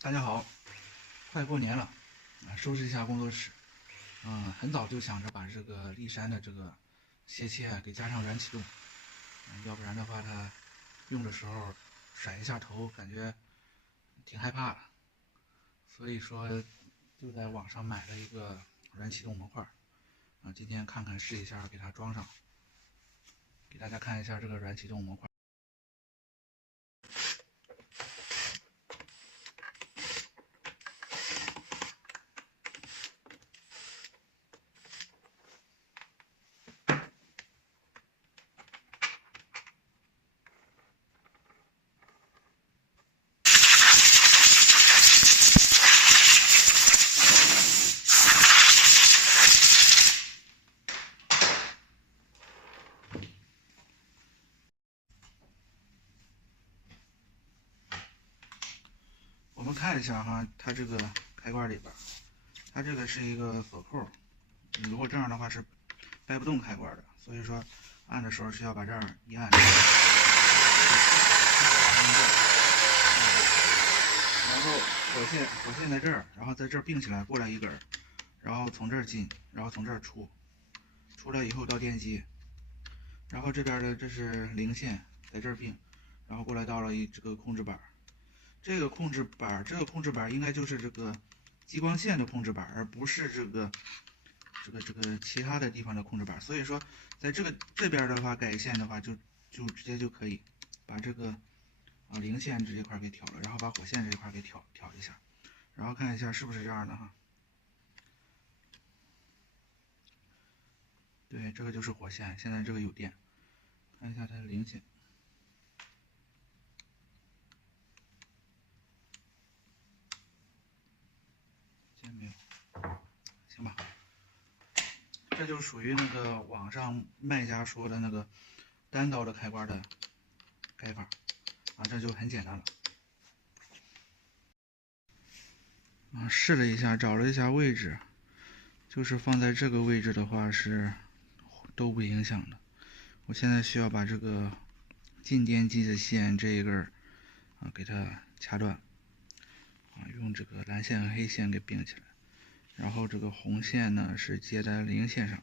大家好，快过年了收拾一下工作室。很早就想着把这个力山的这个楔切给加上软启动，要不然的话它用的时候甩一下头，感觉挺害怕的。所以说就在网上买了一个软启动模块，今天看看试一下给它装上，给大家看一下这个软启动模块。我们看一下哈，它这个开关里边，它这个是一个锁扣，如果这样的话是掰不动开关的，所以说按的时候是要把这儿一按，然后火线在这儿，然后在这儿并起来过来一根，然后从这儿进，然后从这儿出来以后到电机，然后这边的这是零线在这儿并，然后过来到了这个控制板。这个控制板应该就是这个激光线的控制板，而不是这个其他的地方的控制板。所以说，在这边的话，改线的话就直接就可以把这个零线这一块给调了，然后把火线这一块给调一下，然后看一下是不是这样的哈。对，这个就是火线，现在这个有电，看一下它的零线。没有，行吧，这就属于那个网上卖家说的那个单刀的开关的开法这就很简单了。试了一下，找了一下位置，就是放在这个位置的话是都不影响的。我现在需要把这个进电机的线这一根给它掐断用这个蓝线和黑线给并起来。然后这个红线呢是接在零线上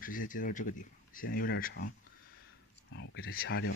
直接接到这个地方，线有点长我给它掐掉。